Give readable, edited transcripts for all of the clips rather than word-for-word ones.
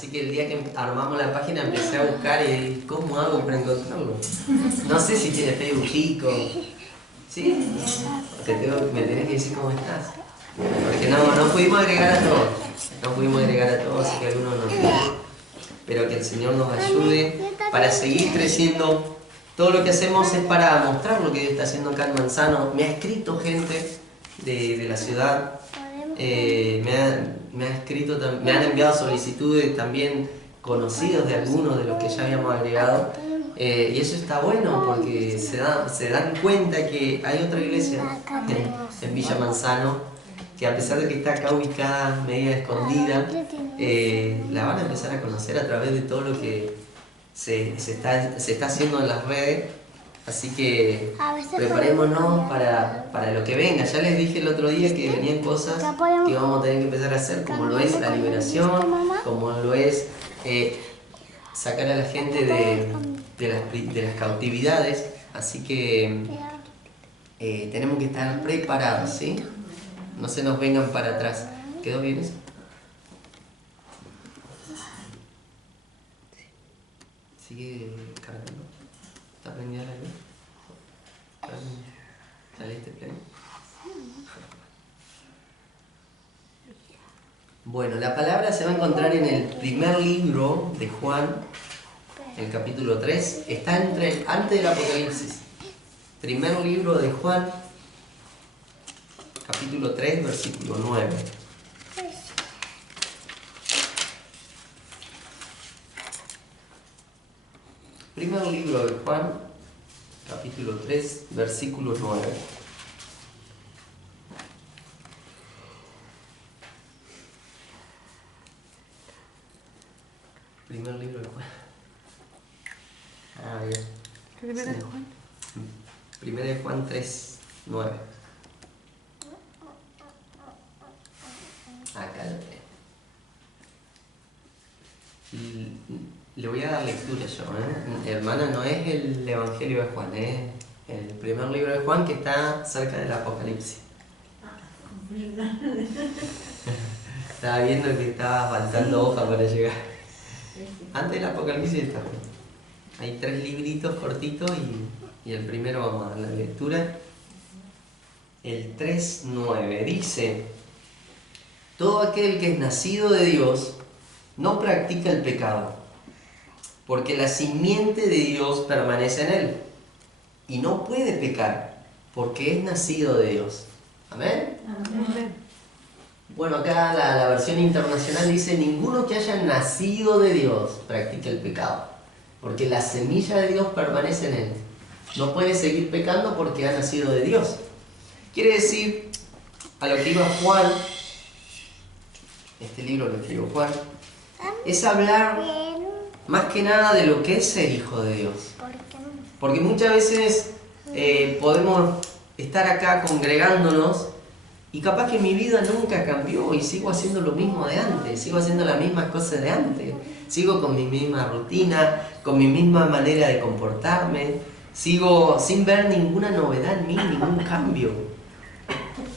Así que el día que armamos la página empecé a buscar y ¿cómo hago para encontrarlo? No sé si tiene Facebook chico. ¿Sí? Me tenés que decir cómo estás. Porque no pudimos agregar a todos. No pudimos agregar a todos, así que algunos no pudieron. Pero que el Señor nos ayude para seguir creciendo. Todo lo que hacemos es para mostrar lo que Dios está haciendo acá en Manzano. Me ha escrito gente de la ciudad. Me han enviado solicitudes también conocidos de algunos de los que ya habíamos agregado, y eso está bueno porque se dan cuenta que hay otra iglesia en Villa Manzano que, a pesar de que está acá ubicada media escondida, la van a empezar a conocer a través de todo lo que se está haciendo en las redes. Así que preparémonos para lo que venga. Ya les dije el otro día que venían cosas que vamos a tener que empezar a hacer, como lo es la liberación, como lo es sacar a la gente de las cautividades. Así que tenemos que estar preparados, ¿sí? No se nos vengan para atrás. ¿Quedó bien eso? Sigue cargando. ¿Está prendida la luz? ¿Saliste pleno? Bueno, la palabra se va a encontrar en el primer libro de Juan, el capítulo 3. Está antes del Apocalipsis. Primer libro de Juan, capítulo 3, versículo 9. Primer libro de Juan, capítulo 3, versículo 9. Primer libro de Juan. Ah, bien. ¿Primera de Juan? Primera de Juan 3, 9. Acá lo tengo. Le voy a dar lectura yo, hermana, no es el Evangelio de Juan, es el primer libro de Juan que está cerca del Apocalipsis. Estaba viendo que estaba faltando hoja para llegar. Antes del Apocalipsis está. Hay 3 libritos cortitos y el primero vamos a dar la lectura. El 3:9 dice: todo aquel que es nacido de Dios no practica el pecado, porque la simiente de Dios permanece en él, y no puede pecar, porque es nacido de Dios. ¿Amén? Amén. Bueno, acá la versión internacional dice: ninguno que haya nacido de Dios practica el pecado, porque la semilla de Dios permanece en él. No puede seguir pecando porque ha nacido de Dios. Quiere decir, a lo que iba Juan, este libro lo escribió Juan, es hablar más que nada de lo que es ser hijo de Dios. Porque muchas veces podemos estar acá congregándonos y capaz que mi vida nunca cambió y sigo haciendo lo mismo de antes, sigo haciendo las mismas cosas de antes, sigo con mi misma rutina, con mi misma manera de comportarme, sigo sin ver ninguna novedad en mí, ningún cambio.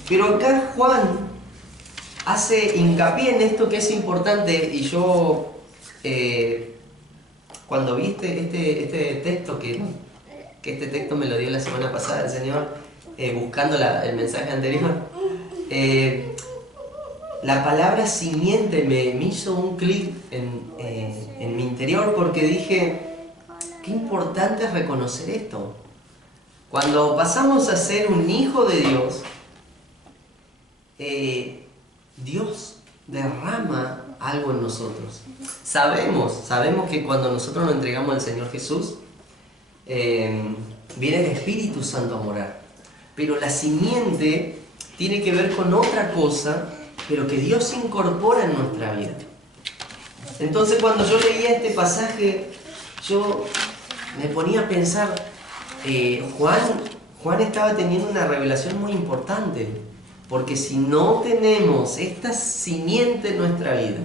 Pero acá Juan hace hincapié en esto que es importante, y yo cuando vi este texto, que este texto me lo dio la semana pasada el Señor, buscando el mensaje anterior, la palabra simiente me hizo un clic en mi interior, porque dije, qué importante es reconocer esto. Cuando pasamos a ser un hijo de Dios, Dios derrama algo en nosotros. Sabemos que cuando nosotros nos entregamos al Señor Jesús, viene el Espíritu Santo a morar. Pero la simiente tiene que ver con otra cosa, pero que Dios incorpora en nuestra vida. Entonces, cuando yo leía este pasaje, yo me ponía a pensar, Juan estaba teniendo una revelación muy importante, porque si no tenemos esta simiente en nuestra vida,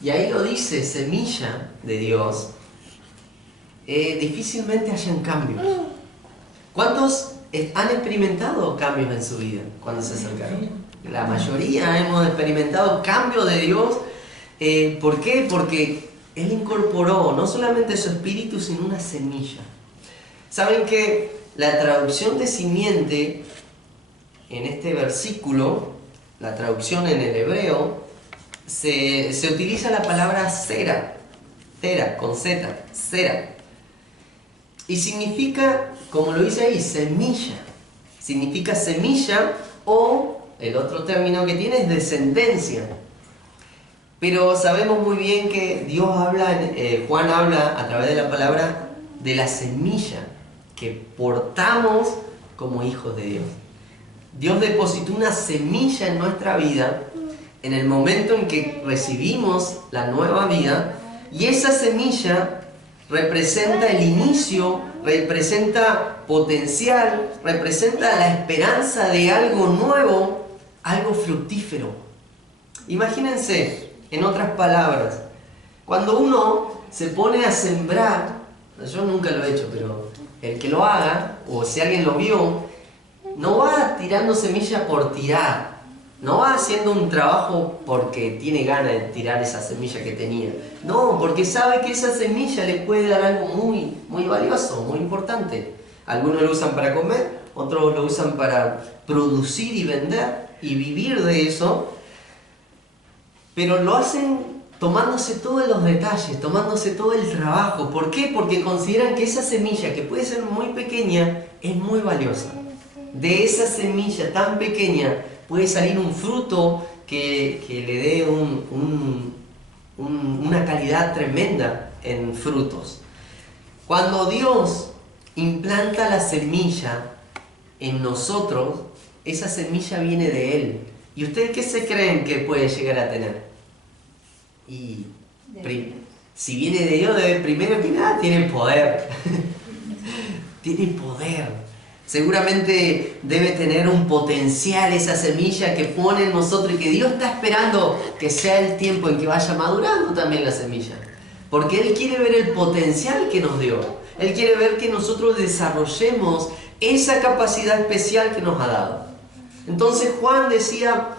y ahí lo dice, semilla de Dios, difícilmente hayan cambios. ¿Cuántos han experimentado cambios en su vida cuando se acercaron? La mayoría hemos experimentado cambios de Dios ¿Por qué? Porque Él incorporó no solamente su espíritu, sino una semilla. ¿Saben que la traducción de simiente en este versículo, la traducción en el hebreo, se utiliza la palabra sera, con Z, sera. Y significa, como lo dice ahí, semilla. Significa semilla o, el otro término que tiene es descendencia. Pero sabemos muy bien que Dios habla, Juan habla a través de la palabra de la semilla que portamos como hijos de Dios. Dios depositó una semilla en nuestra vida en el momento en que recibimos la nueva vida, y esa semilla representa el inicio, representa potencial, representa la esperanza de algo nuevo, algo fructífero. Imagínense, en otras palabras, cuando uno se pone a sembrar, yo nunca lo he hecho, pero el que lo haga, o si alguien lo vio, no va tirando semilla por tirar, no va haciendo un trabajo porque tiene ganas de tirar esa semilla que tenía. No, porque sabe que esa semilla le puede dar algo muy, muy valioso, muy importante. Algunos lo usan para comer, otros lo usan para producir y vender y vivir de eso. Pero lo hacen tomándose todos los detalles, tomándose todo el trabajo. ¿Por qué? Porque consideran que esa semilla, que puede ser muy pequeña, es muy valiosa. De esa semilla tan pequeña puede salir un fruto que le dé una calidad tremenda en frutos. Cuando Dios implanta la semilla en nosotros, esa semilla viene de Él. ¿Y ustedes qué se creen que puede llegar a tener? Y si viene de Dios, primero que nada, tiene poder. Tiene poder. Seguramente debe tener un potencial esa semilla que pone en nosotros y que Dios está esperando que sea el tiempo en que vaya madurando también la semilla. Porque Él quiere ver el potencial que nos dio. Él quiere ver que nosotros desarrollemos esa capacidad especial que nos ha dado. Entonces Juan decía,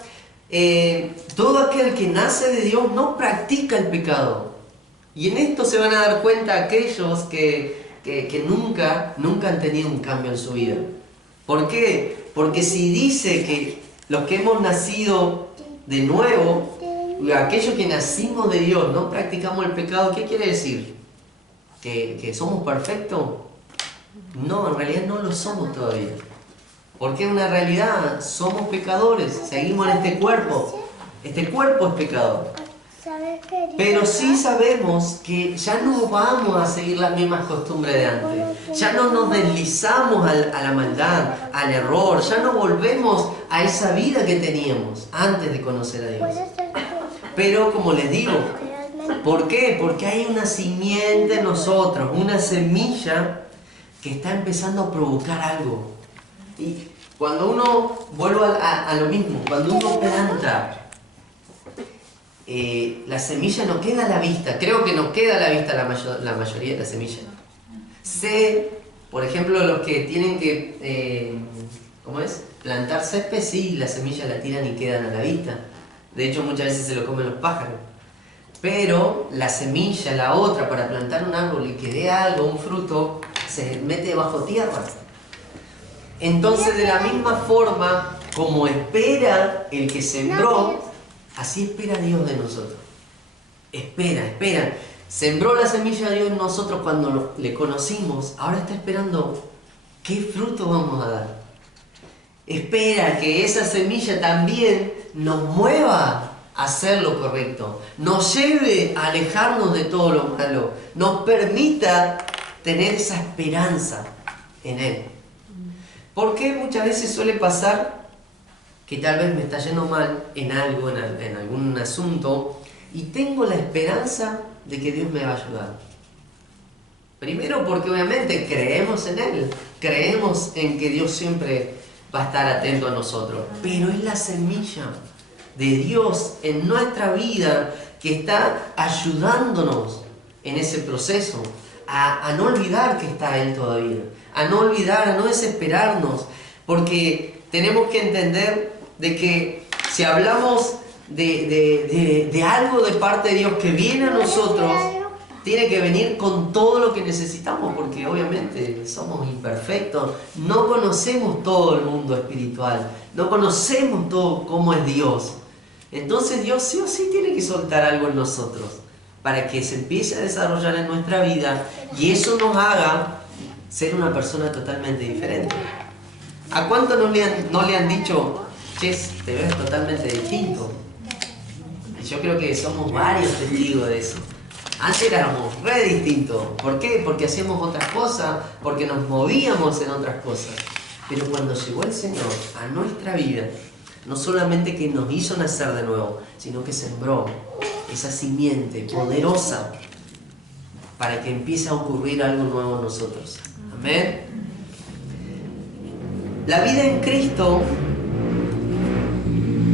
todo aquel que nace de Dios no practica el pecado. Y en esto se van a dar cuenta aquellos que nunca han tenido un cambio en su vida. ¿Por qué? Porque si dice que los que hemos nacido de nuevo, aquellos que nacimos de Dios, no practicamos el pecado, ¿qué quiere decir? ¿Que somos perfectos? No, en realidad no lo somos todavía. Porque en una realidad somos pecadores, seguimos en este cuerpo es pecador. Pero sí sabemos que ya no vamos a seguir las mismas costumbres de antes. Ya no nos deslizamos a la maldad, al error. Ya no volvemos a esa vida que teníamos antes de conocer a Dios. Pero como les digo, ¿por qué? Porque hay una simiente en nosotros, una semilla que está empezando a provocar algo. Y cuando uno, vuelvo a lo mismo, cuando uno planta, la semilla no queda a la vista. Creo que nos queda a la vista la mayoría de la semilla. Sé, por ejemplo, los que tienen que plantar césped, sí, la semilla la tiran y quedan a la vista. De hecho, muchas veces se lo comen los pájaros. Pero la semilla, la otra, para plantar un árbol y que dé algo, un fruto, se mete bajo tierra. Entonces, de la misma forma como espera el que sembró, así espera Dios de nosotros. Espera. Sembró la semilla de Dios en nosotros cuando le conocimos. Ahora está esperando qué fruto vamos a dar. Espera que esa semilla también nos mueva a hacer lo correcto. Nos lleve a alejarnos de todo lo malo. Nos permita tener esa esperanza en Él. Porque muchas veces suele pasar que tal vez me está yendo mal en algo, en algún asunto, y tengo la esperanza de que Dios me va a ayudar. Primero porque obviamente creemos en Él, creemos en que Dios siempre va a estar atento a nosotros, pero es la semilla de Dios en nuestra vida que está ayudándonos en ese proceso, a no olvidar que está Él todavía, a no olvidar, a no desesperarnos, porque tenemos que entender de que si hablamos de algo de parte de Dios que viene a nosotros, tiene que venir con todo lo que necesitamos, porque obviamente somos imperfectos, no conocemos todo el mundo espiritual, no conocemos todo cómo es Dios. Entonces Dios sí o sí tiene que soltar algo en nosotros para que se empiece a desarrollar en nuestra vida y eso nos haga ser una persona totalmente diferente. ¿A cuánto no le han dicho, che, te ves totalmente distinto? Y yo creo que somos varios testigos de eso. Antes éramos re distintos. ¿Por qué? Porque hacíamos otras cosas, porque nos movíamos en otras cosas. Pero cuando llegó el Señor a nuestra vida, no solamente que nos hizo nacer de nuevo, sino que sembró esa simiente poderosa para que empiece a ocurrir algo nuevo en nosotros. Amén. La vida en Cristo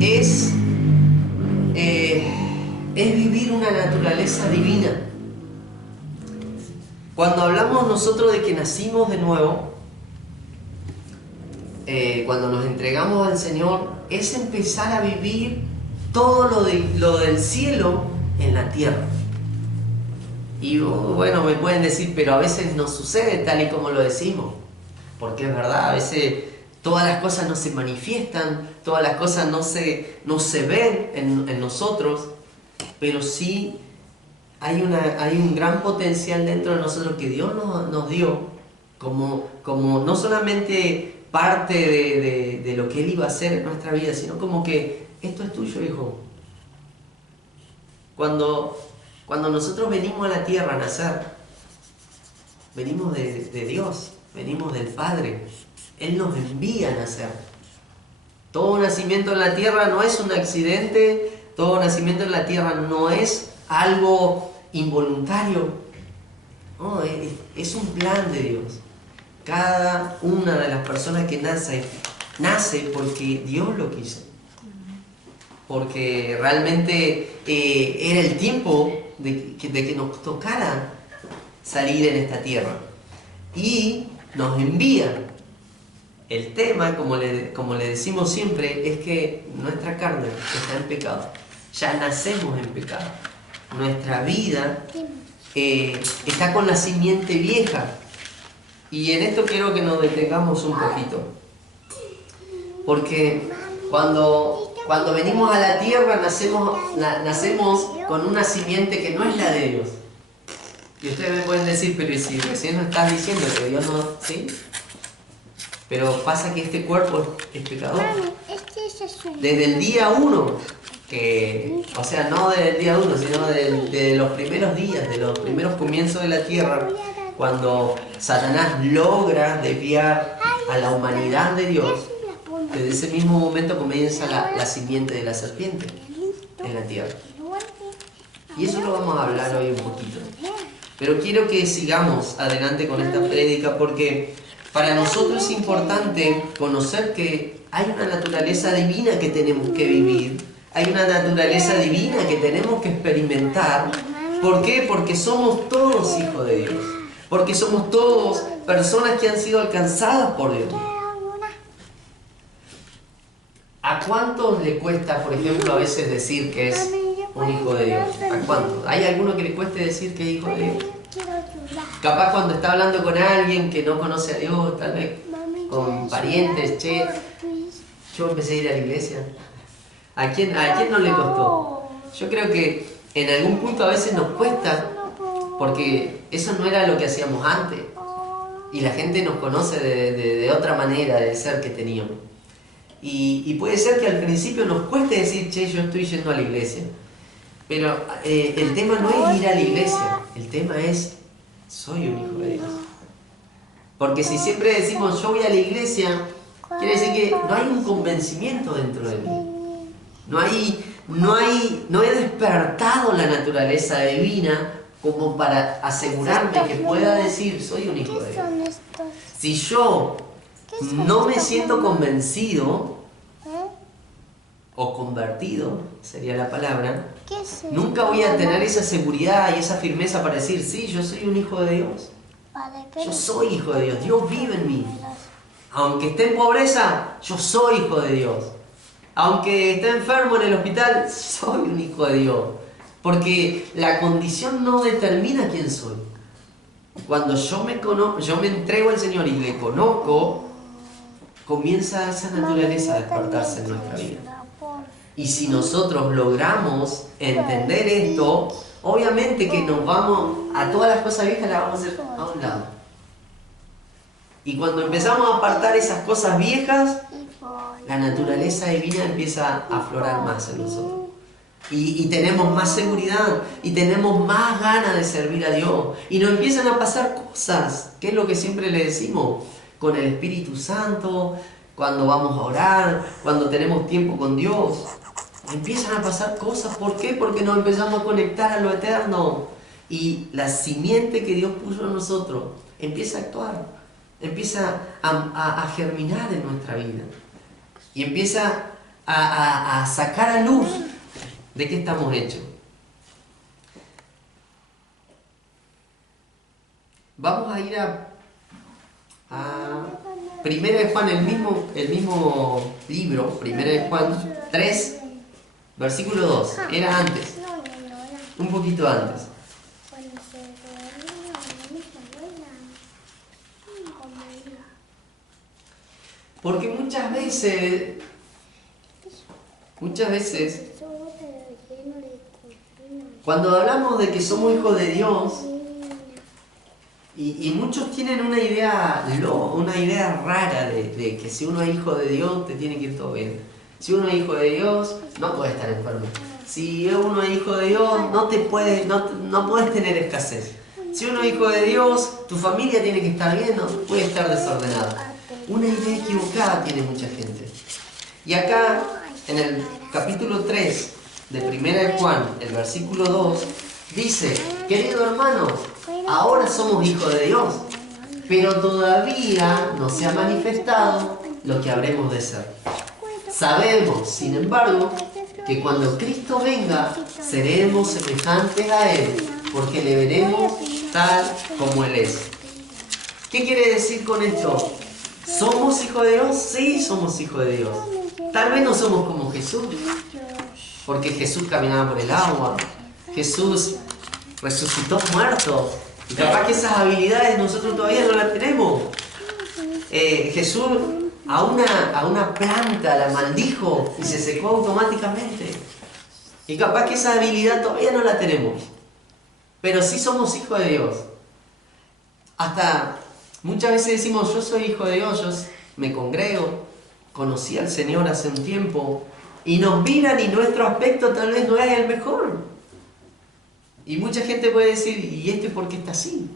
es vivir una naturaleza divina. Cuando hablamos nosotros de que nacimos de nuevo, cuando nos entregamos al Señor, es empezar a vivir todo lo del cielo en la tierra. Y bueno, me pueden decir, pero a veces no sucede tal y como lo decimos. Porque es verdad, a veces todas las cosas no se manifiestan, todas las cosas no se ven en nosotros, pero sí hay un gran potencial dentro de nosotros que Dios nos dio como no solamente parte de lo que Él iba a hacer en nuestra vida, sino como que esto es tuyo, hijo. Cuando nosotros venimos a la tierra a nacer, venimos de Dios, venimos del Padre. Él nos envía a nacer. Todo nacimiento en la tierra no es un accidente, todo nacimiento en la tierra no es algo involuntario. No, es un plan de Dios. Cada una de las personas que nace porque Dios lo quiso. Porque realmente era el tiempo de que nos tocara salir en esta tierra. Y nos envía. El tema, como le decimos siempre, es que nuestra carne está en pecado. Ya nacemos en pecado. Nuestra vida está con la simiente vieja. Y en esto quiero que nos detengamos un poquito. Porque cuando venimos a la tierra nacemos con una simiente que no es la de Dios. Y ustedes me pueden decir, pero ¿y si recién nos estás diciendo que Dios no? ¿Sí? Pero pasa que este cuerpo es pecador. Desde el día 1, o sea, no desde el día 1, sino de los primeros días, de los primeros comienzos de la tierra, cuando Satanás logra desviar a la humanidad de Dios, desde ese mismo momento comienza la simiente de la serpiente en la tierra. Y eso lo vamos a hablar hoy un poquito. Pero quiero que sigamos adelante con esta prédica porque para nosotros es importante conocer que hay una naturaleza divina que tenemos que vivir, hay una naturaleza divina que tenemos que experimentar. ¿Por qué? Porque somos todos hijos de Dios, porque somos todos personas que han sido alcanzadas por Dios. ¿A cuántos le cuesta, por ejemplo, a veces decir que es un hijo de Dios? ¿A cuántos? ¿Hay alguno que le cueste decir que es hijo de Dios? Capaz cuando está hablando con alguien que no conoce a Dios, tal vez con parientes, che, yo empecé a ir a la iglesia. ¿A quién no le costó? Yo creo que en algún punto a veces nos cuesta, porque eso no era lo que hacíamos antes. Y la gente nos conoce de otra manera de ser que teníamos. Y puede ser que al principio nos cueste decir, che, yo estoy yendo a la iglesia. Pero el tema no es ir a la iglesia, el tema es, soy un hijo de Dios. Porque si siempre decimos, yo voy a la iglesia, quiere decir que no hay un convencimiento dentro de mí. No he despertado la naturaleza divina como para asegurarme que pueda decir, soy un hijo de Dios. Si yo no me siento convencido o convertido, sería la palabra, nunca voy a tener esa seguridad y esa firmeza para decir, sí, yo soy un hijo de Dios. Yo soy hijo de Dios, Dios vive en mí. Aunque esté en pobreza, yo soy hijo de Dios. Aunque esté enfermo en el hospital, soy un hijo de Dios. Porque la condición no determina quién soy. Cuando yo me entrego al Señor y le conozco, comienza esa naturaleza a despertarse en nuestra vida. Y si nosotros logramos entender esto, obviamente que nos vamos a todas las cosas viejas, las vamos a hacer a un lado. Y cuando empezamos a apartar esas cosas viejas, la naturaleza divina empieza a aflorar más en nosotros. Y tenemos más seguridad, y tenemos más ganas de servir a Dios. Y nos empiezan a pasar cosas, que es lo que siempre le decimos, con el Espíritu Santo, cuando vamos a orar, cuando tenemos tiempo con Dios. Empiezan a pasar cosas. ¿Por qué? Porque nos empezamos a conectar a lo eterno. Y la simiente que Dios puso en nosotros empieza a actuar, empieza a germinar en nuestra vida. Y empieza a sacar a luz de qué estamos hechos. Vamos a ir a Primera de Juan, el mismo libro, Primera de Juan 3, versículo 2. Era antes, un poquito antes. Porque muchas veces, cuando hablamos de que somos hijos de Dios, y muchos tienen una idea rara de que si uno es hijo de Dios, te tiene que ir todo bien. Si uno es hijo de Dios, no puedes estar enfermo. Si uno es hijo de Dios, no puedes tener escasez. Si uno es hijo de Dios, tu familia tiene que estar bien, no puede estar desordenada. Una idea equivocada tiene mucha gente. Y acá, en el capítulo 3 de Primera de Juan, el versículo 2, dice: querido hermano, ahora somos hijos de Dios, pero todavía no se ha manifestado lo que habremos de ser. Sabemos, sin embargo, que cuando Cristo venga, seremos semejantes a Él, porque le veremos tal como Él es. ¿Qué quiere decir con esto? ¿Somos hijos de Dios? Sí, somos hijos de Dios. Tal vez no somos como Jesús, porque Jesús caminaba por el agua, Jesús resucitó muertos, y capaz que esas habilidades nosotros todavía no las tenemos. Jesús a una planta la maldijo y se secó automáticamente, y capaz que esa habilidad todavía no la tenemos, pero sí somos hijos de Dios. Hasta muchas veces decimos: yo soy hijo de Dios, yo me congrego, conocí al Señor hace un tiempo, y nos miran y nuestro aspecto tal vez no es el mejor. Y mucha gente puede decir: ¿y este por qué está así?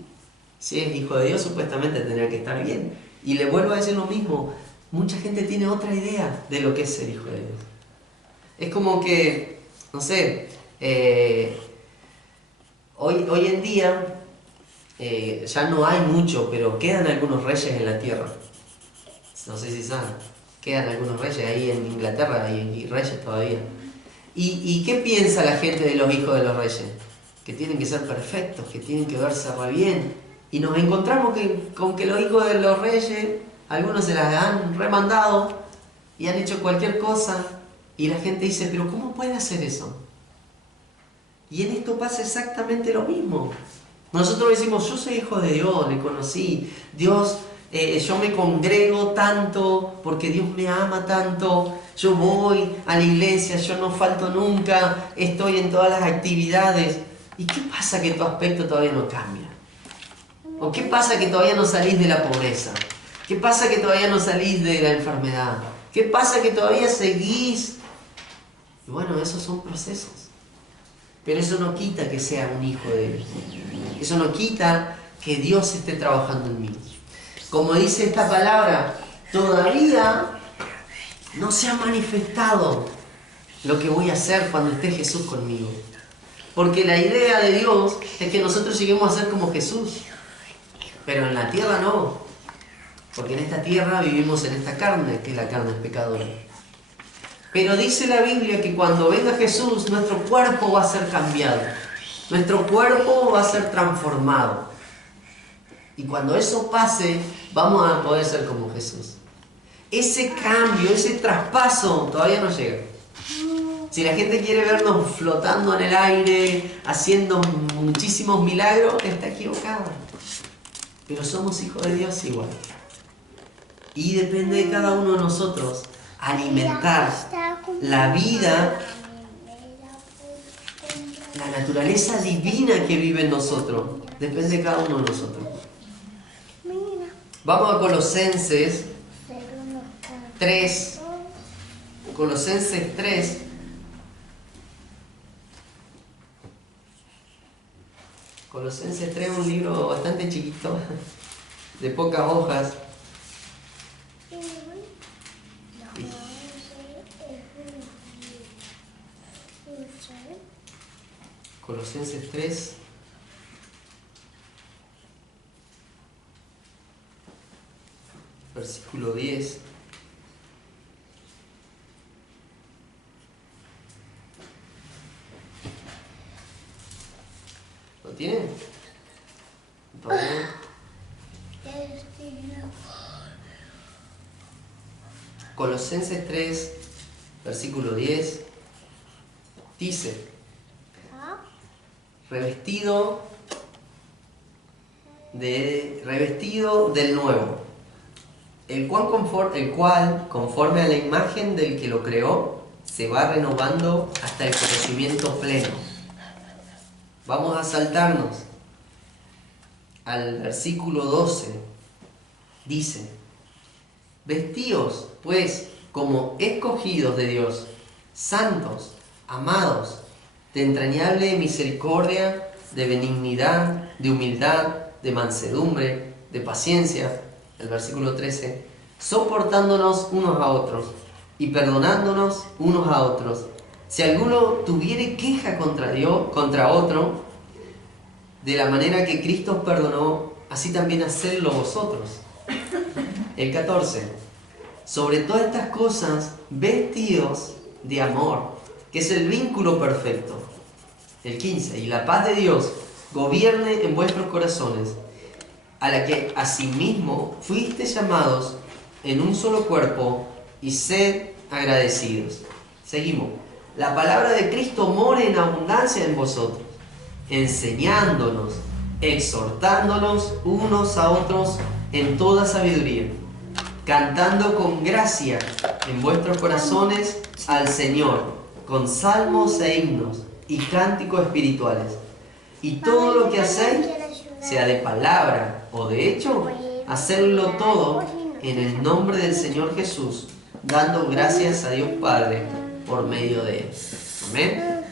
Si es hijo de Dios, supuestamente tendría que estar bien. Y le vuelvo a decir lo mismo, mucha gente tiene otra idea de lo que es ser hijo de Dios. Es como que, no sé, hoy en día ya no hay mucho, pero quedan algunos reyes en la tierra. No sé si saben, quedan algunos reyes ahí en Inglaterra, hay reyes todavía. ¿Y qué piensa la gente de los hijos de los reyes? Que tienen que ser perfectos, que tienen que verse re bien. Y nos encontramos con que los hijos de los reyes, algunos se las han remandado y han hecho cualquier cosa, y la gente dice: ¿pero cómo puede hacer eso? Y en esto pasa exactamente lo mismo. Nosotros decimos: yo soy hijo de Dios, le conocí, Dios, yo me congrego tanto porque Dios me ama tanto, yo voy a la iglesia, yo no falto nunca, estoy en todas las actividades. ¿Y qué pasa que tu aspecto todavía no cambia? ¿O qué pasa que todavía no salís de la pobreza? ¿Qué pasa que todavía no salís de la enfermedad? ¿Qué pasa que todavía seguís? Y bueno, esos son procesos. Pero eso no quita que sea un hijo de Dios. Eso no quita que Dios esté trabajando en mí. Como dice esta palabra, todavía no se ha manifestado lo que voy a hacer cuando esté Jesús conmigo. Porque la idea de Dios es que nosotros lleguemos a ser como Jesús. Pero en la tierra no. Porque en esta tierra vivimos en esta carne, que la carne es pecadora. Pero dice la Biblia que cuando venga Jesús, nuestro cuerpo va a ser cambiado. Nuestro cuerpo va a ser transformado. Y cuando eso pase, vamos a poder ser como Jesús. ese cambio, ese traspaso todavía no llega. Si la gente quiere vernos flotando en el aire, haciendo muchísimos milagros, está equivocada. Pero somos hijos de Dios igual. Y depende de cada uno de nosotros alimentar la vida, la naturaleza divina que vive en nosotros. Depende de cada uno de nosotros. Vamos a Colosenses 3. Colosenses 3. Colosenses 3 es un libro bastante chiquito, de pocas hojas. Colosenses 3. Versículo 10. ¿Lo tiene? ¿Todavía? Colosenses 3, versículo 10, dice: revestido del nuevo, el cual, conforme a la imagen del que lo creó, se va renovando hasta el conocimiento pleno. Vamos a saltarnos al versículo 12. Dice: vestíos, pues, como escogidos de Dios, santos, amados, de entrañable misericordia, de benignidad, de humildad, de mansedumbre, de paciencia. El versículo 13: soportándonos unos a otros y perdonándonos unos a otros. Si alguno tuviere queja contra otro, de la manera que Cristo os perdonó, así también hacedlo vosotros. El 14: sobre todas estas cosas, vestidos de amor, que es el vínculo perfecto. El 15: y la paz de Dios gobierne en vuestros corazones, a la que asimismo fuisteis llamados en un solo cuerpo, y sed agradecidos. Seguimos. La palabra de Cristo more en abundancia en vosotros, enseñándonos, exhortándonos unos a otros en toda sabiduría, cantando con gracia en vuestros corazones al Señor, con salmos e himnos y cánticos espirituales. Y todo lo que hacéis, sea de palabra o de hecho, hacedlo todo en el nombre del Señor Jesús, dando gracias a Dios Padre por medio de Él. Amén.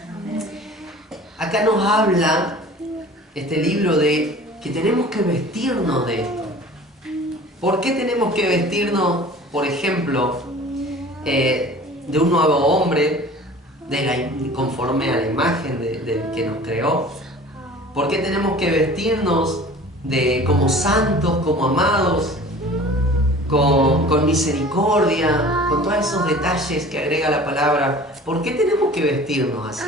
Acá nos habla este libro de que tenemos que vestirnos de esto. ¿Por qué tenemos que vestirnos, por ejemplo, de un nuevo hombre, conforme a la imagen del que nos creó? ¿Por qué tenemos que vestirnos como santos, como amados, con misericordia, con todos esos detalles que agrega la palabra? ¿Por qué tenemos que vestirnos así?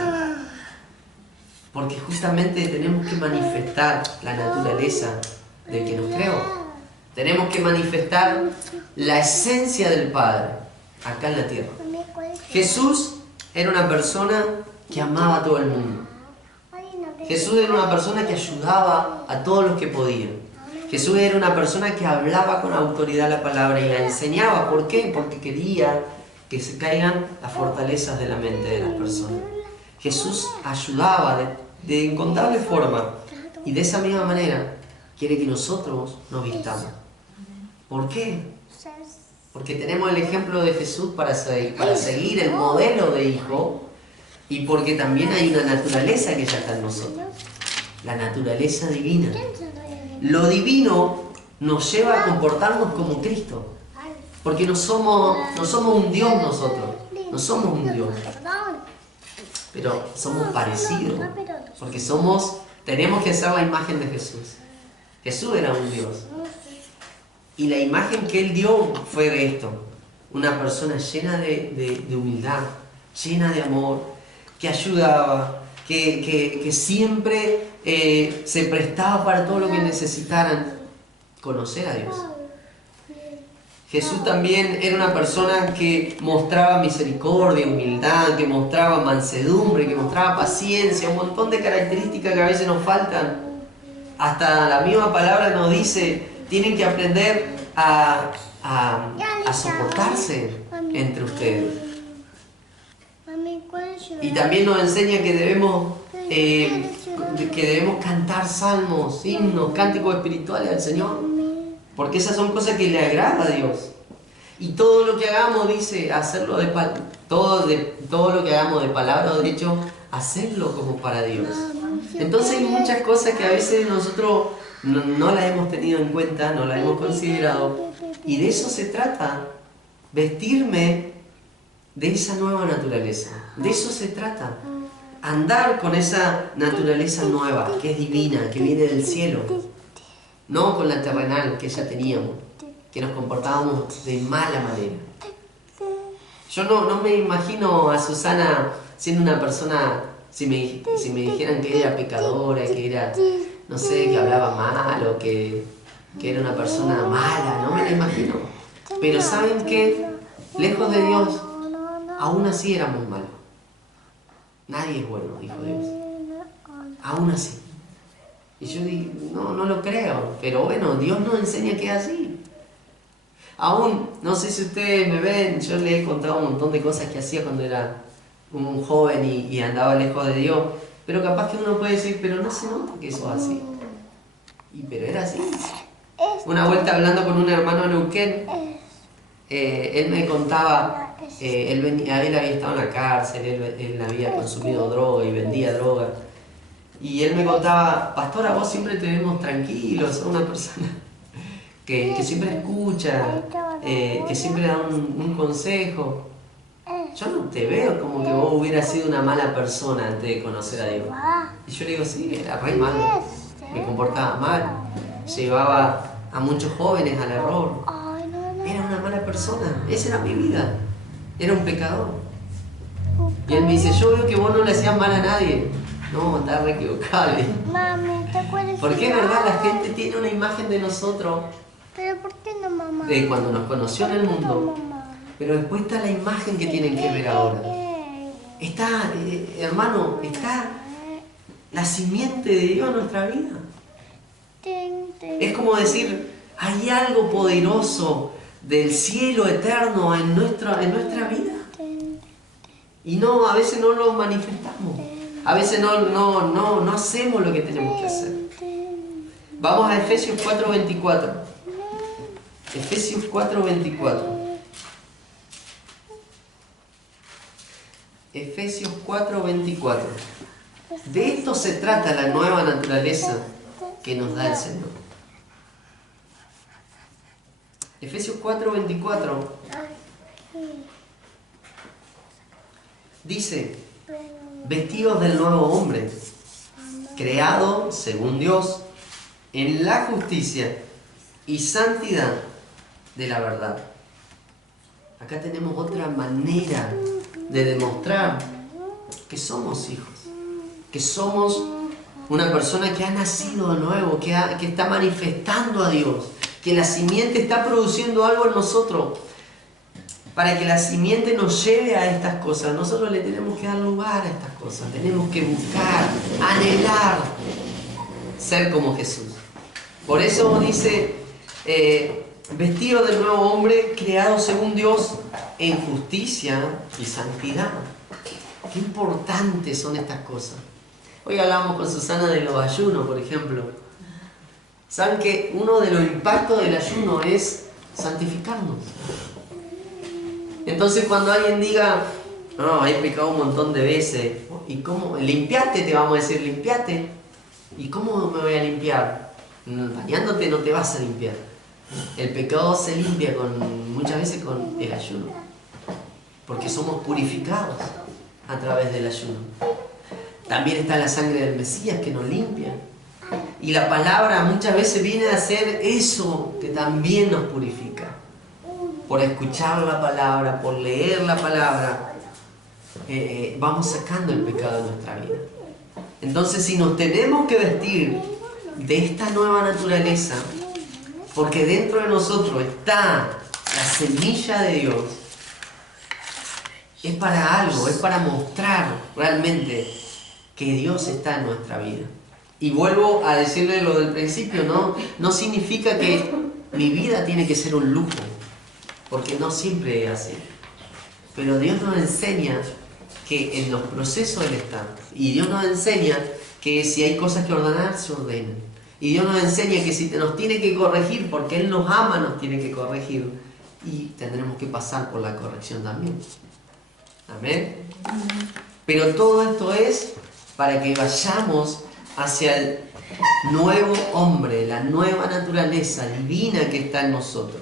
Porque justamente tenemos que manifestar la naturaleza del que nos creó. Tenemos que manifestar la esencia del Padre acá en la tierra. Jesús era una persona que amaba a todo el mundo. Jesús era una persona que ayudaba a todos los que podían. Jesús era una persona que hablaba con autoridad la palabra y la enseñaba. ¿Por qué? Porque quería que se caigan las fortalezas de la mente de las personas. Jesús ayudaba de incontable forma, y de esa misma manera quiere que nosotros nos vistamos. ¿Por qué? Porque tenemos el ejemplo de Jesús para seguir el modelo de hijo, y porque también hay una naturaleza que ya está en nosotros, la naturaleza divina. Lo divino nos lleva a comportarnos como Cristo, porque no somos un Dios nosotros, no somos un Dios, pero somos parecidos, porque tenemos que ser la imagen de Jesús. Jesús era un Dios, y la imagen que Él dio fue de esto: una persona llena de humildad, llena de amor, que ayudaba, que siempre se prestaba para todo lo que necesitaran. Conocer a Dios. Jesús también era una persona que mostraba misericordia, humildad, que mostraba mansedumbre, que mostraba paciencia, un montón de características que a veces nos faltan. Hasta la misma palabra nos dice, tienen que aprender a soportarse entre ustedes. Y también nos enseña que debemos cantar salmos, himnos, cánticos espirituales al Señor. Porque esas son cosas que le agrada a Dios. Y todo lo que hagamos, dice, hacerlo todo lo que hagamos de palabra o de hecho, hacerlo como para Dios. Entonces hay muchas cosas que a veces nosotros no las hemos tenido en cuenta, no las hemos considerado. Y de eso se trata, vestirme de esa nueva naturaleza. De eso se trata. Andar con esa naturaleza nueva, que es divina, que viene del cielo. No con la terrenal que ya teníamos, que nos comportábamos de mala manera. Yo no me imagino a Susana siendo una persona, si me dijeran que era pecadora, que era, no sé, que hablaba mal o que era una persona mala, no me la imagino. Pero ¿saben qué? Lejos de Dios, aún así éramos malos. Nadie es bueno, dijo Dios. Aún así. Y yo digo, no lo creo, pero bueno, Dios nos enseña que es así. Aún, no sé si ustedes me ven, yo les he contado un montón de cosas que hacía cuando era un joven y andaba lejos de Dios, pero capaz que uno puede decir, pero no se nota que eso es así. Pero era así. Una vuelta hablando con un hermano en Neuquén, él me contaba, él había estado en la cárcel, él había consumido droga y vendía droga. Y él me contaba, pastora, vos siempre te vemos tranquilos, sos una persona que siempre escucha, que siempre da un consejo. Yo no te veo como que vos hubieras sido una mala persona antes de conocer a Dios. Y yo le digo, sí, era re malo, me comportaba mal, llevaba a muchos jóvenes al error. Era una mala persona, esa era mi vida, era un pecador. Y él me dice, yo veo que vos no le hacías mal a nadie. No, está re equivocado. Mami, ¿te acuerdas? Porque es verdad, la gente tiene una imagen de nosotros Pero ¿por qué no, mamá? de cuando nos conoció en el mundo. Pero después está la imagen que tienen que ver ahora. Está, hermano, está la simiente de Dios en nuestra vida. Es como decir, hay algo poderoso del cielo eterno en nuestra vida. Y no, a veces no lo manifestamos. A veces no hacemos lo que tenemos que hacer. Vamos a Efesios 4:24. Efesios 4:24. Efesios 4:24. De esto se trata la nueva naturaleza que nos da el Señor. Efesios 4:24 dice, vestidos del nuevo hombre, creado según Dios, en la justicia y santidad de la verdad. Acá tenemos otra manera de demostrar que somos hijos, que somos una persona que ha nacido de nuevo, que está manifestando a Dios, que la simiente está produciendo algo en nosotros. Para que la simiente nos lleve a estas cosas, nosotros le tenemos que dar lugar a estas cosas. Tenemos que buscar, anhelar ser como Jesús. Por eso dice, vestido del nuevo hombre, creado según Dios en justicia y santidad. Qué importantes son estas cosas. Hoy hablábamos con Susana de los ayunos, por ejemplo. ¿Saben que uno de los impactos del ayuno es santificarnos? Entonces cuando alguien diga, no, he pecado un montón de veces, ¿y cómo? Limpiate, te vamos a decir, limpiate. ¿Y cómo me voy a limpiar? Bañándote no te vas a limpiar. El pecado se limpia muchas veces con el ayuno, porque somos purificados a través del ayuno. También está la sangre del Mesías que nos limpia. Y la palabra muchas veces viene a hacer eso que también nos purifica. Por escuchar la palabra, por leer la palabra, vamos sacando el pecado de nuestra vida. Entonces, si nos tenemos que vestir de esta nueva naturaleza, porque dentro de nosotros está la semilla de Dios es para algo, es para mostrar realmente que Dios está en nuestra vida. Y vuelvo a decirle lo del principio, no significa que mi vida tiene que ser un lujo, porque no siempre es así. Pero Dios nos enseña que en los procesos Él está. Y Dios nos enseña que si hay cosas que ordenar, se ordenen. Y Dios nos enseña que si nos tiene que corregir, porque Él nos ama, nos tiene que corregir. Y tendremos que pasar por la corrección también. Amén. Pero todo esto es para que vayamos hacia el nuevo hombre, la nueva naturaleza divina que está en nosotros.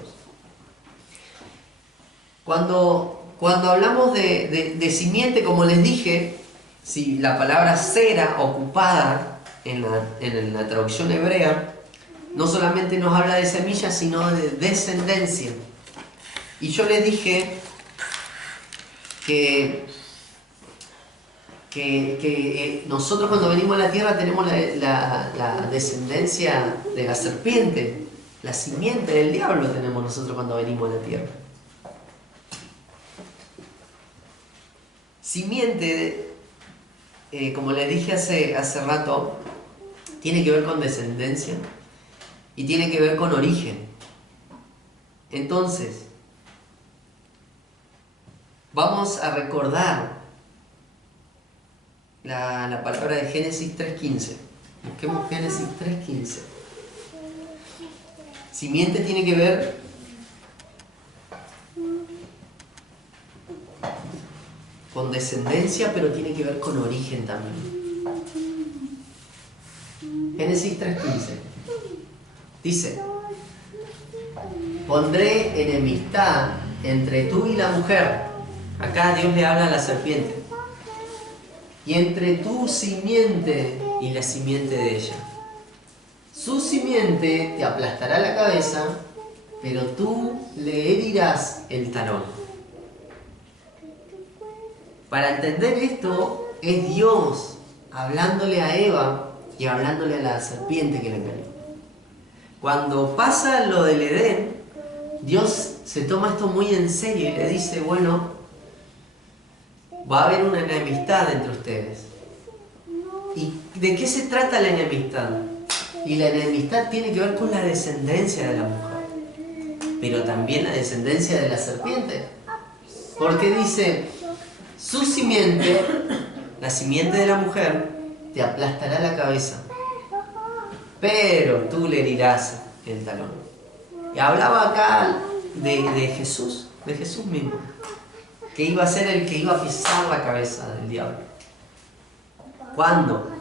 Cuando hablamos de simiente, como les dije, si la palabra sera ocupada en la traducción hebrea, no solamente nos habla de semilla, sino de descendencia. Y yo les dije que nosotros cuando venimos a la tierra tenemos la descendencia de la serpiente, la simiente del diablo tenemos nosotros cuando venimos a la tierra. Simiente, como les dije hace rato, tiene que ver con descendencia y tiene que ver con origen. Entonces, vamos a recordar la palabra de Génesis 3.15. Busquemos Génesis 3.15. Simiente tiene que ver con descendencia, pero tiene que ver con origen también. Génesis 3.15 dice: pondré enemistad entre tú y la mujer. Acá Dios le habla a la serpiente. Y entre tu simiente y la simiente de ella. Su simiente te aplastará la cabeza, pero tú le herirás el talón. Para entender esto, es Dios hablándole a Eva y hablándole a la serpiente que la engañó. Cuando pasa lo del Edén, Dios se toma esto muy en serio y le dice, bueno, va a haber una enemistad entre ustedes. ¿Y de qué se trata la enemistad? Y la enemistad tiene que ver con la descendencia de la mujer, pero también la descendencia de la serpiente. Porque dice, su simiente, la simiente de la mujer, te aplastará la cabeza, pero tú le herirás el talón. Y hablaba acá de Jesús mismo, que iba a ser el que iba a pisar la cabeza del diablo. ¿Cuándo?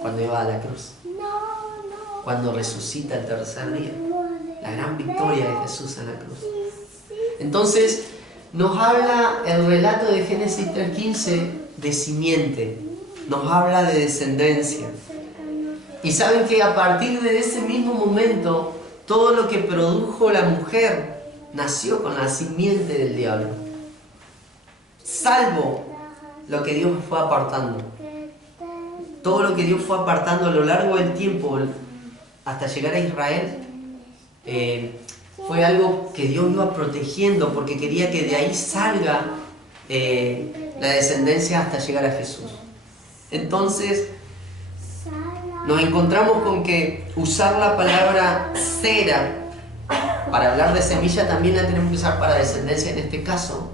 Cuando iba a la cruz. Cuando resucita el tercer día. La gran victoria de Jesús en la cruz. Entonces, nos habla el relato de Génesis 3.15 de simiente. Nos habla de descendencia. Y saben que a partir de ese mismo momento, todo lo que produjo la mujer nació con la simiente del diablo. Salvo lo que Dios fue apartando. Todo lo que Dios fue apartando a lo largo del tiempo hasta llegar a Israel fue algo que Dios iba protegiendo porque quería que de ahí salga la descendencia hasta llegar a Jesús. Entonces nos encontramos con que usar la palabra cera para hablar de semilla también la tenemos que usar para descendencia en este caso,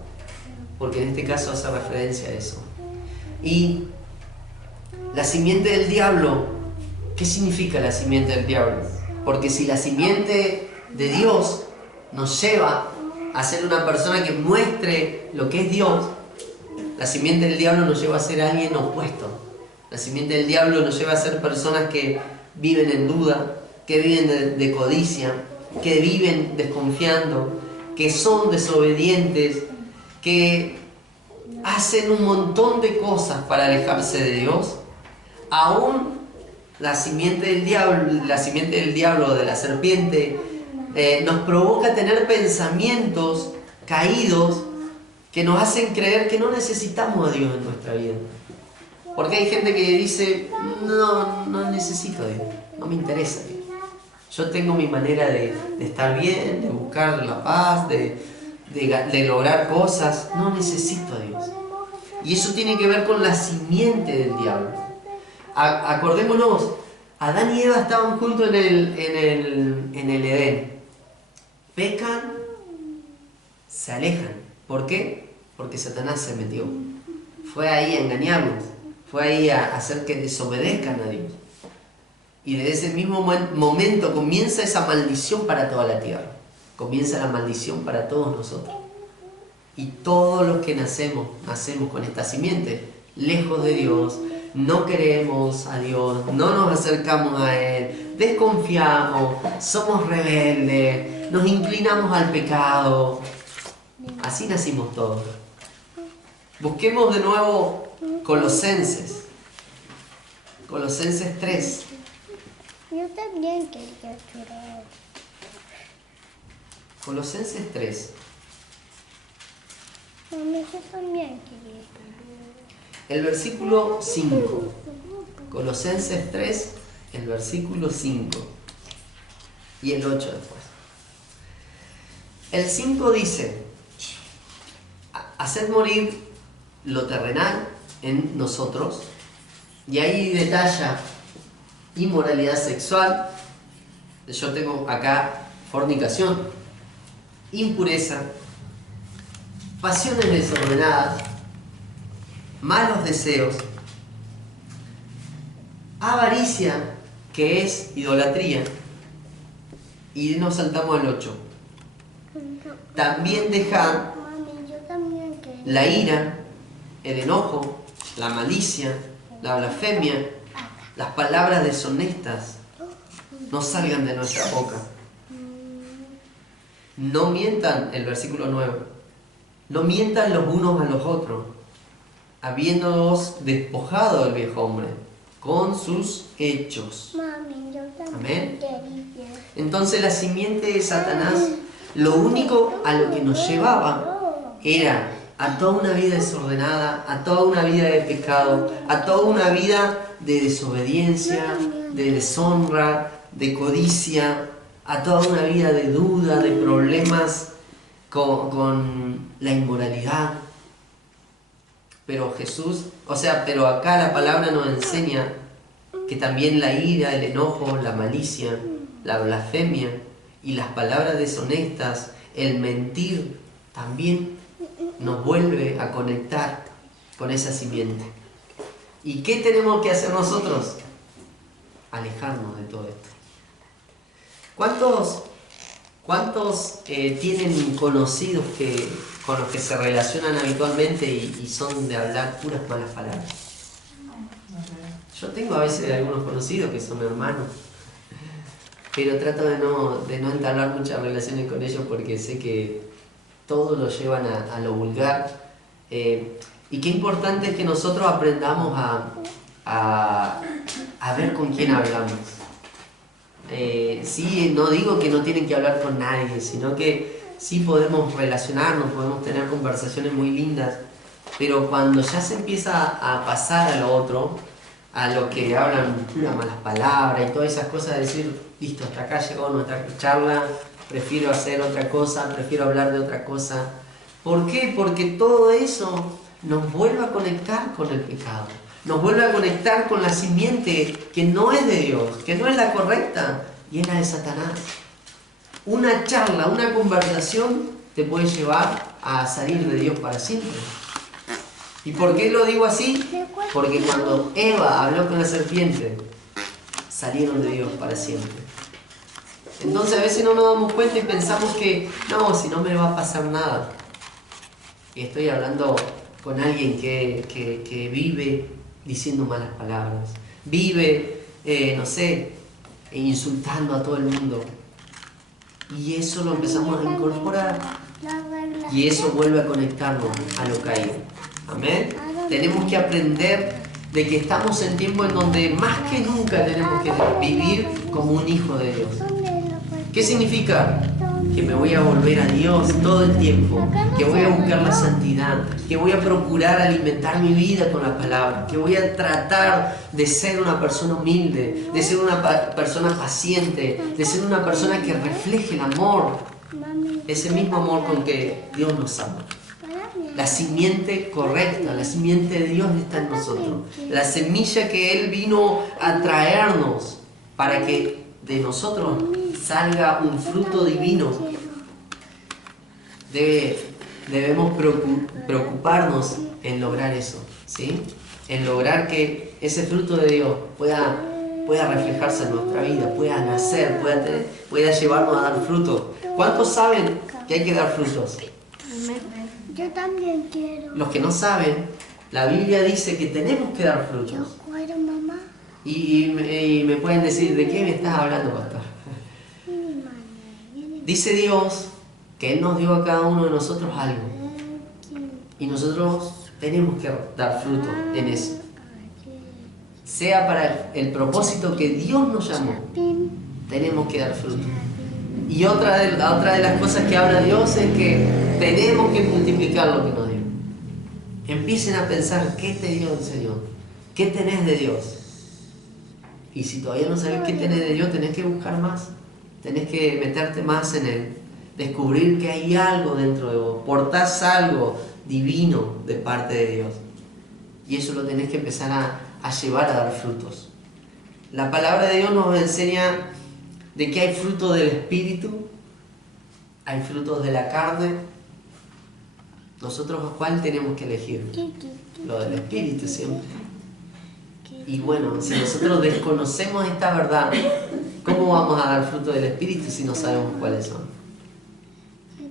porque en este caso hace referencia a eso. Y la simiente del diablo, ¿qué significa la simiente del diablo? Porque si la simiente de Dios nos lleva a ser una persona que muestre lo que es Dios, la simiente del diablo nos lleva a ser alguien opuesto. La simiente del diablo nos lleva a ser personas que viven en duda, que viven de codicia, que viven desconfiando, que son desobedientes, que hacen un montón de cosas para alejarse de Dios. Aún la simiente del diablo, de la serpiente, nos provoca tener pensamientos caídos que nos hacen creer que no necesitamos a Dios en nuestra vida. Porque hay gente que dice, no necesito a Dios, no me interesa Dios. Yo tengo mi manera de estar bien, de buscar la paz, de lograr cosas. No necesito a Dios. Y eso tiene que ver con la simiente del diablo. Acordémonos, Adán y Eva estaban juntos en el Edén. Pecan, se alejan. ¿Por qué? Porque Satanás se metió. Fue ahí a engañarlos. Fue ahí a hacer que desobedezcan a Dios. Y desde ese mismo momento comienza esa maldición para toda la tierra. Comienza la maldición para todos nosotros. Y todos los que nacemos con esta simiente, lejos de Dios, no queremos a Dios, no nos acercamos a Él, desconfiamos, somos rebeldes, nos inclinamos al pecado. Así nacimos todos. Busquemos de nuevo Colosenses. Colosenses 3. Yo también quería llorar. Colosenses 3. Mami, yo también quería llorar. El versículo 5. Colosenses 3, el versículo 5. Y el 8 después. El 5 dice: haced morir lo terrenal en nosotros. Y ahí detalla inmoralidad sexual. Yo tengo acá fornicación, impureza, pasiones desordenadas, malos deseos, avaricia, que es idolatría. Y nos saltamos al 8. También dejad Mami, yo también quería. la ira, el enojo, la malicia, la blasfemia, las palabras deshonestas. No salgan de nuestra boca. No mientan, el versículo 9. No mientan los unos a los otros, habiéndoos despojado del viejo hombre con sus hechos. Mami, yo también Amén. quería. Entonces la simiente de Satanás, lo único a lo que nos llevaba era a toda una vida desordenada, a toda una vida de pecado, a toda una vida de desobediencia, de deshonra, de codicia, a toda una vida de duda, de problemas con la inmoralidad. Pero pero acá la palabra nos enseña que también la ira, el enojo, la malicia, la blasfemia y las palabras deshonestas, el mentir, también nos vuelve a conectar con esa simiente. ¿Y qué tenemos que hacer nosotros? Alejarnos de todo esto. ¿Cuántos tienen conocidos con los que se relacionan habitualmente y son de hablar puras malas palabras? Yo tengo a veces algunos conocidos que son hermanos, pero trato de no entablar muchas relaciones con ellos porque sé que todo lo llevan a lo vulgar. Y qué importante es que nosotros aprendamos a ver con quién hablamos. Sí, no digo que no tienen que hablar con nadie, sino que sí podemos relacionarnos, podemos tener conversaciones muy lindas, pero cuando ya se empieza a pasar a lo otro, a lo que hablan puras malas palabras y todas esas cosas, de decir, listo, hasta acá llegó nuestra charla, prefiero hacer otra cosa, prefiero hablar de otra cosa. ¿Por qué? Porque todo eso nos vuelve a conectar con el pecado, nos vuelve a conectar con la simiente que no es de Dios, que no es la correcta, y es la de Satanás. Una charla, una conversación te puede llevar a salir de Dios para siempre. ¿Y por qué lo digo así? Porque cuando Eva habló con la serpiente, salieron de Dios para siempre. Entonces a veces no nos damos cuenta y pensamos que no, si no me va a pasar nada. Y estoy hablando con alguien que vive diciendo malas palabras, vive, insultando a todo el mundo. Y eso lo empezamos a incorporar. Y eso vuelve a conectarnos a lo caído. Amén. Tenemos que aprender de que estamos en tiempo en donde más que nunca tenemos que vivir como un hijo de Dios. ¿Qué significa? que me voy a volver a Dios todo el tiempo, que voy a buscar la santidad, que voy a procurar alimentar mi vida con la palabra, que voy a tratar de ser una persona humilde, de ser una persona paciente, de ser una persona que refleje el amor, ese mismo amor con que Dios nos ama. La simiente correcta, la simiente de Dios está en nosotros. La semilla que Él vino a traernos para que de nosotros salga un fruto divino. Debemos preocuparnos en lograr eso, ¿sí? En lograr que ese fruto de Dios pueda reflejarse en nuestra vida, pueda nacer, pueda llevarnos a dar fruto. ¿Cuántos saben que hay que dar frutos? Yo también quiero. Los que no saben, la Biblia dice que tenemos que dar frutos. Yo quiero, mamá. Y me pueden decir, ¿de qué me estás hablando, pastor? Dice Dios que Él nos dio a cada uno de nosotros algo. Y nosotros tenemos que dar fruto en eso. Sea para el propósito que Dios nos llamó, tenemos que dar fruto. Y otra de las cosas que habla Dios es que tenemos que multiplicar lo que nos dio. Empiecen a pensar, ¿qué te dio el Señor? ¿Qué tenés de Dios? Y si todavía no sabes qué tenés de Dios, tenés que buscar más. Tenés que meterte más en Él. Descubrir que hay algo dentro de vos. Portás algo divino de parte de Dios. Y eso lo tenés que empezar a llevar a dar frutos. La palabra de Dios nos enseña de que hay frutos del Espíritu, hay frutos de la carne. Nosotros, ¿cuál tenemos que elegir? Lo del Espíritu siempre. Y bueno, si nosotros desconocemos esta verdad, ¿cómo vamos a dar fruto del Espíritu si no sabemos cuáles son?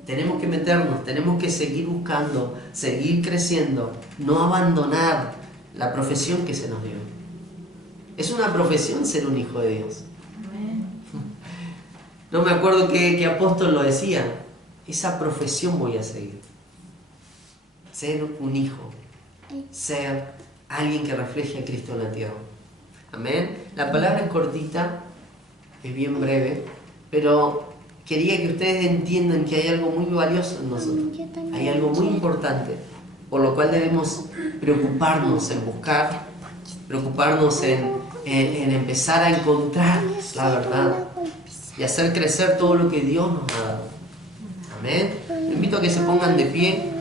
Tenemos que meternos, tenemos que seguir buscando, seguir creciendo, no abandonar la profesión que se nos dio. Es una profesión ser un hijo de Dios. No me acuerdo qué apóstol lo decía. Esa profesión voy a seguir. Ser un hijo. Ser alguien que refleje a Cristo en la tierra. Amén. La palabra es cortita, es bien breve, pero quería que ustedes entiendan que hay algo muy valioso en nosotros. Hay algo muy importante, por lo cual debemos preocuparnos en buscar, preocuparnos en empezar a encontrar la verdad y hacer crecer todo lo que Dios nos ha dado. Amén. Les invito a que se pongan de pie.